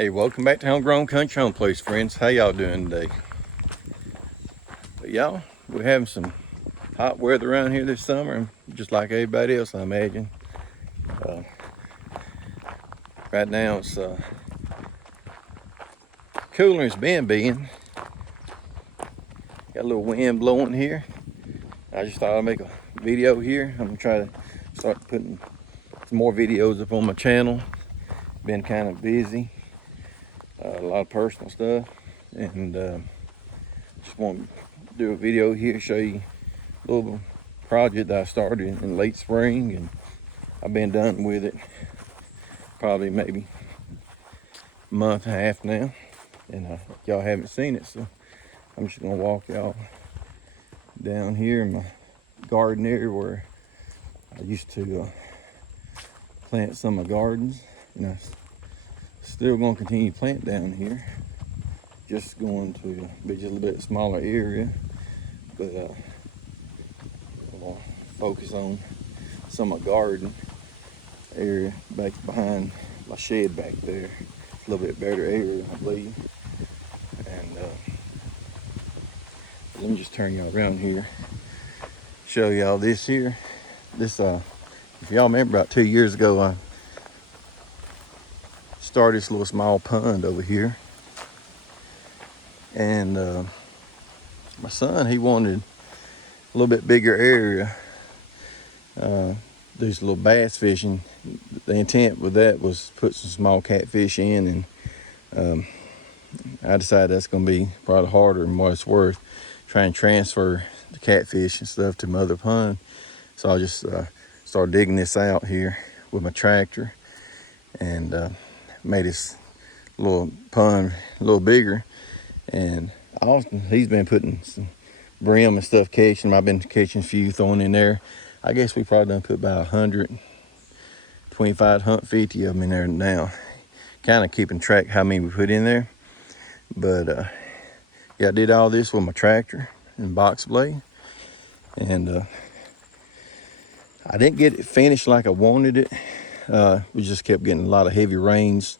Hey, welcome back to Homegrown Country Homeplace, friends. How y'all doing today? But y'all, we're having some hot weather around here this summer, just like everybody else, I imagine. Right now it's cooler as it's been. Got a little wind blowing here. I just thought I'd make a video here. I'm gonna try to start putting some more videos up on my channel. Been kind of busy, a lot of personal stuff, and just want to do a video here, show you a little project that I started in late spring, and I've been done with it probably maybe a month and a half now, and y'all haven't seen it, so I'm just gonna walk y'all down here in my garden area where I used to plant some of my gardens, and I'm still gonna continue to plant down here. Just going to be just a little bit smaller area, but I'm gonna focus on some of my garden area back behind my shed back there. It's a little bit better area, I believe. And let me just turn y'all around here, show y'all this here. This if y'all remember, about 2 years ago I started this little small pond over here, and my son, he wanted a little bit bigger area. There's a little bass fishing. The intent with that was put some small catfish in, and I decided that's going to be probably harder than what it's worth, try and transfer the catfish and stuff to my other pond. So I just started digging this out here with my tractor, and made this little pond a little bigger. And Austin, he's been putting some brim and stuff, catching. I've been catching a few, throwing in there. I guess we probably done put about 125, 150 of them in there now. Kind of keeping track how many we put in there. But yeah, I did all this with my tractor and box blade, and I didn't get it finished like I wanted it. We just kept getting a lot of heavy rains,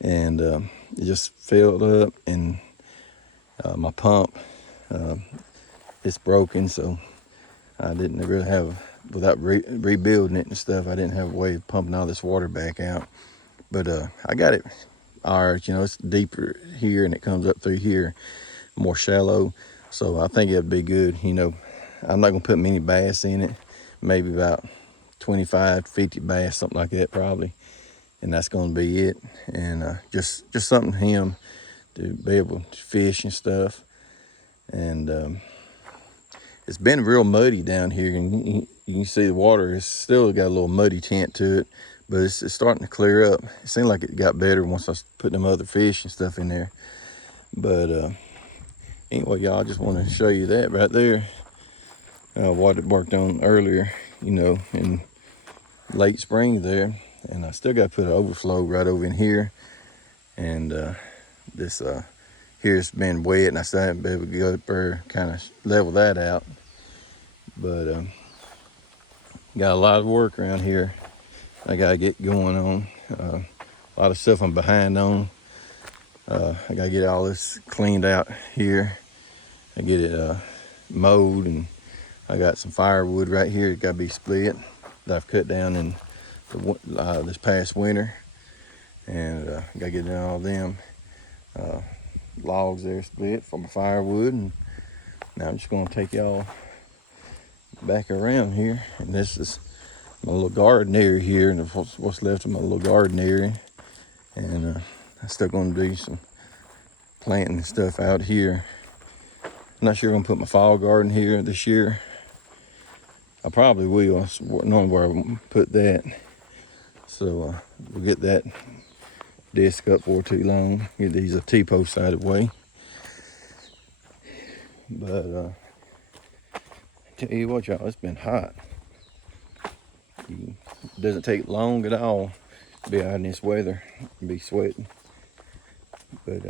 and it just filled up, and my pump, it's broken, so I didn't really have, without rebuilding it and stuff, I didn't have a way of pumping all this water back out. But I got it all right. It's deeper here, and it comes up through here, more shallow, so I think it'd be good. I'm not gonna put many bass in it, maybe about 25, 50 bass, something like that probably, and that's gonna be it. And just something for him to be able to fish and stuff. And it's been real muddy down here, and you can see the water has still got a little muddy tint to it, but it's starting to clear up. It seemed like it got better once I put them other fish and stuff in there. But anyway, y'all, I just want to show you that right there, what it worked on earlier, in late spring there. And I still got to put an overflow right over in here, and this here's been wet, and I still haven't been able to go up there, kind of level that out. But got a lot of work around here I gotta get going on. A lot of stuff I'm behind on. I gotta get all this cleaned out here. I get it mowed, and I got some firewood right here that gotta be split that I've cut down in this past winter, and gotta get down all them logs there split for my firewood. And now I'm just gonna take y'all back around here, and this is my little garden area here, and what's left of my little garden area. And I'm still gonna do some planting and stuff out here. I'm not sure I'm gonna put my fall garden here this year. I probably will, knowing where I put that. So we'll get that disc up for too long. Get these a T-post sided way. But tell you what, y'all, it's been hot. It doesn't take long at all to be out in this weather and be sweating. But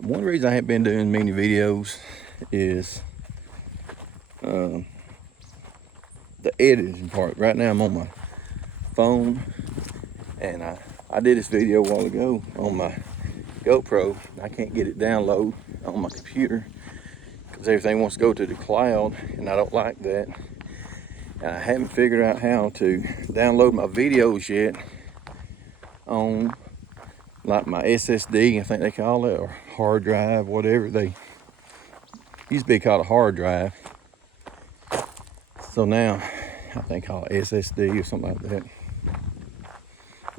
one reason I haven't been doing many videos is the editing part. Right now I'm on my phone, and I I did this video a while ago on my GoPro. I can't get it download on my computer because everything wants to go to the cloud, and I don't like that. And I haven't figured out how to download my videos yet on like my SSD, I think they call it, or hard drive, whatever. They used to be called a hard drive. So now I think call it SSD or something like that.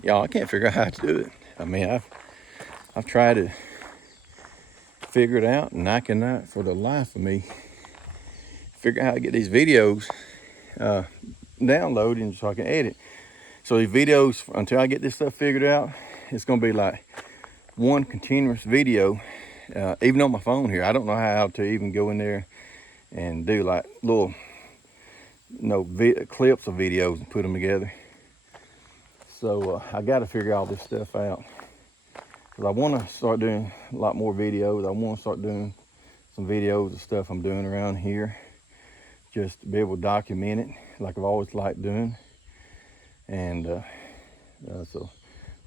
Y'all, I can't figure out how to do it. I mean, I've tried to figure it out, and I cannot for the life of me figure out how to get these videos downloaded so I can edit. So these videos, until I get this stuff figured out, it's gonna be like one continuous video. Even on my phone here, I don't know how to even go in there and do like little, clips of videos and put them together. So I got to figure all this stuff out, because I want to start doing a lot more videos. I want to start doing some videos of stuff I'm doing around here, just to be able to document it like I've always liked doing. And so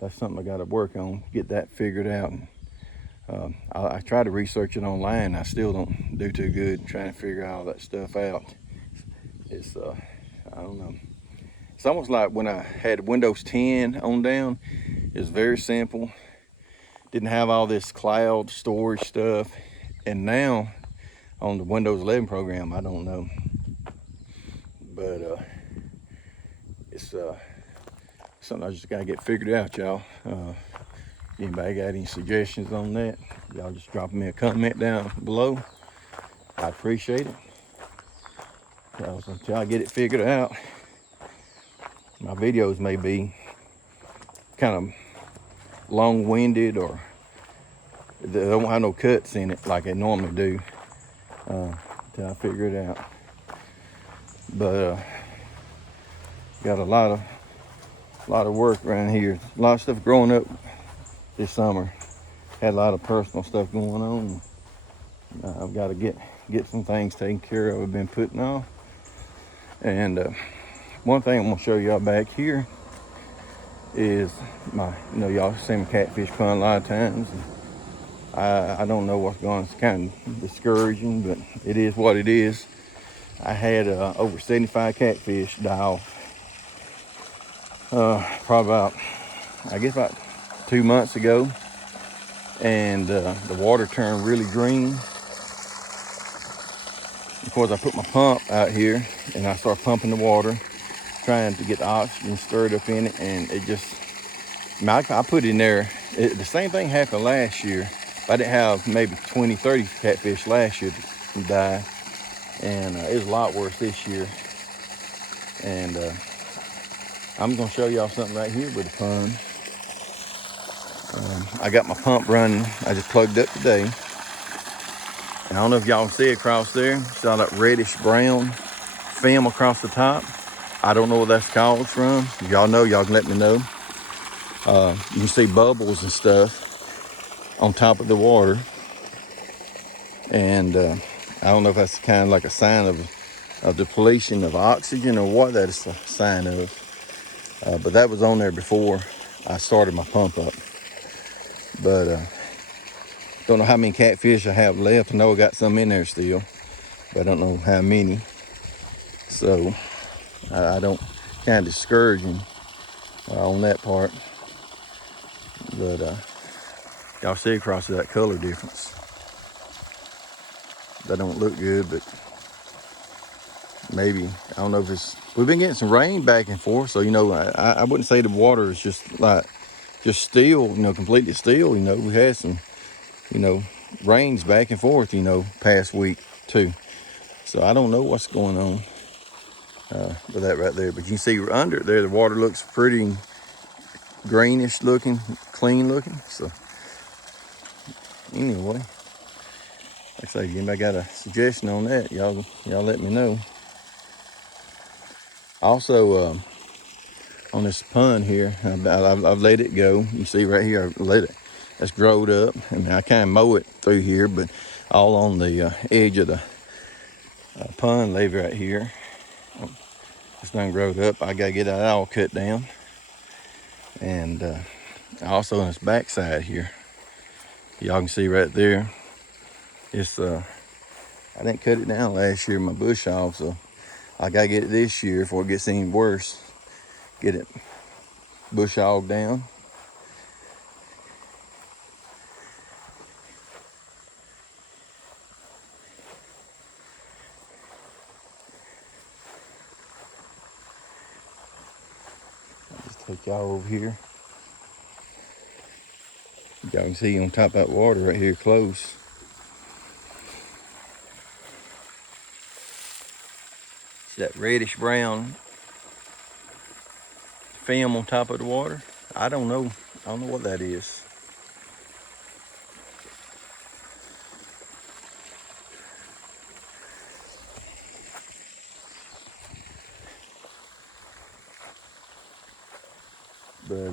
that's something I got to work on, get that figured out. I try to research it online. I still don't do too good trying to figure all that stuff out. It's I don't know. It's almost like when I had Windows 10 on down. It's very simple. Didn't have all this cloud storage stuff. And now on the Windows 11 program, I don't know. But it's something I just gotta get figured out, y'all. Anybody got any suggestions on that? Y'all just drop me a comment down below. I appreciate it. Until I get it figured out, my videos may be kind of long-winded, or they don't have no cuts in it like they normally do, until I figure it out. But got a lot of work around here. A lot of stuff growing up this summer. Had a lot of personal stuff going on. I've got to get some things taken care of. I've been putting off. And one thing I'm gonna show y'all back here is my, y'all seen my catfish pond a lot of times. I don't know what's going on. It's kind of discouraging, but it is what it is. I had over 75 catfish die off. Probably about 2 months ago. And the water turned really green. Of course, I put my pump out here and I started pumping the water, trying to get the oxygen stirred up in it, and it just, I put it in there. The same thing happened last year. I didn't have maybe 20, 30 catfish last year to die, and it was a lot worse this year. And I'm gonna show y'all something right here with the pond. I got my pump running. I just plugged up today. And I don't know if y'all can see across there. See all that reddish brown film across the top? I don't know what that's called from. If y'all know, y'all can let me know. You can see bubbles and stuff on top of the water. And I don't know if that's kind of like a sign of depletion of oxygen or what that is a sign of. But that was on there before I started my pump up. But don't know how many catfish I have left. I know I got some in there still, but I don't know how many. So I don't, kind of discouraging on that part. But y'all see across that color difference. That don't look good, but maybe, I don't know if it's, we've been getting some rain back and forth. So, I wouldn't say the water is just still, completely still. We had some, rains back and forth, past week too. So I don't know what's going on with that right there. But you can see under there, the water looks pretty greenish looking, clean looking. So anyway, like I say, anybody got a suggestion on that, y'all let me know. Also, on this pond here, I've let it go. You see right here, I've let it, that's growed up. I mean, I kind of mow it through here, but all on the edge of the pond levee right here. It's done growed up. I gotta get that all cut down. And Also on its backside here, y'all can see right there. It's I didn't cut it down last year, my bush hog, so I gotta get it this year before it gets any worse. Get it bush hog down. I'll just take y'all over here. Y'all can see on top of that water right here close. See that reddish brown film on top of the water? I don't know what that is. But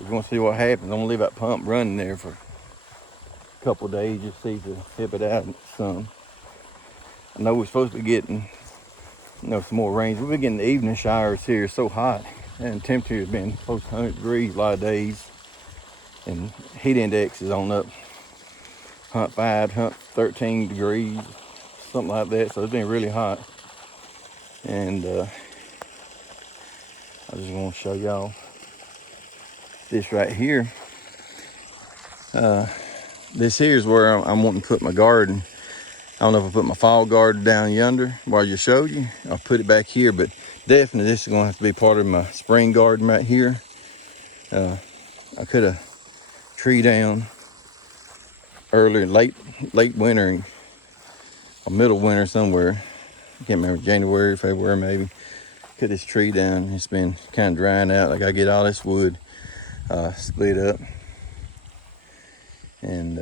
we're gonna see what happens. I'm gonna leave that pump running there for a couple of days, just see to help it out some. I know we're supposed to be getting, some more rains. We've been getting the evening showers here. It's so hot, and temperature has been close to 100 degrees a lot of days, and heat index is on up 105, 113 degrees, something like that. So it's been really hot, and I just want to show y'all this right here. This here is where I'm wanting to put my garden. I don't know if I put my fall garden down yonder where I just showed you. I'll put it back here, but definitely this is going to have to be part of my spring garden right here. I could have tree down earlier, late winter or middle winter somewhere. I can't remember, January, February maybe. Cut this tree down. It's been kind of drying out. I gotta get all this wood split up and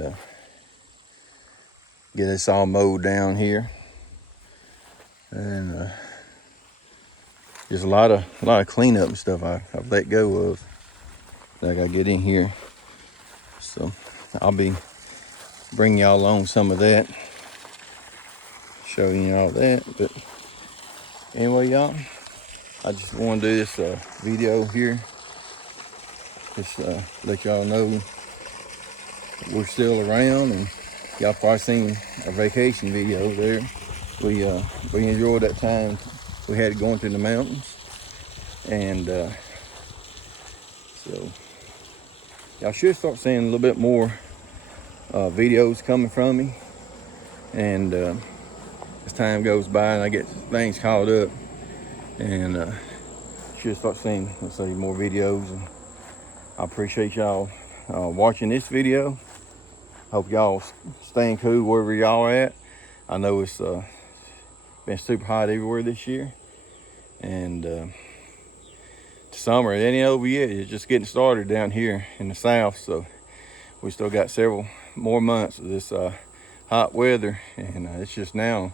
get this all mowed down here. And there's a lot of cleanup and stuff I've let go of that I gotta get in here. So I'll be bringing y'all along some of that, showing you all that. But anyway, y'all, I just want to do this video here. Just let y'all know we're still around, and y'all probably seen our vacation video there. We enjoyed that time we had going through the mountains, and so y'all should start seeing a little bit more videos coming from me. And as time goes by and I get things caught up, and should start seeing, let's say, more videos. And I appreciate y'all watching this video. Hope y'all staying cool wherever y'all are at. I know it's been super hot everywhere this year, and the summer it ain't over yet. It's just getting started down here in the south, so we still got several more months of this hot weather, and it's just now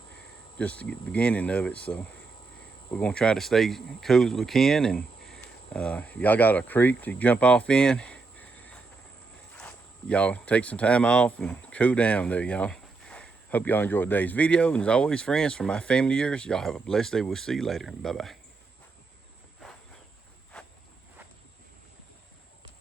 just the beginning of it. So we're gonna try to stay cool as we can, and y'all got a creek to jump off in, y'all take some time off and cool down there, y'all. Hope y'all enjoyed today's video, and as always, friends, from my family to yours, y'all have a blessed day. We'll see you later. Bye bye.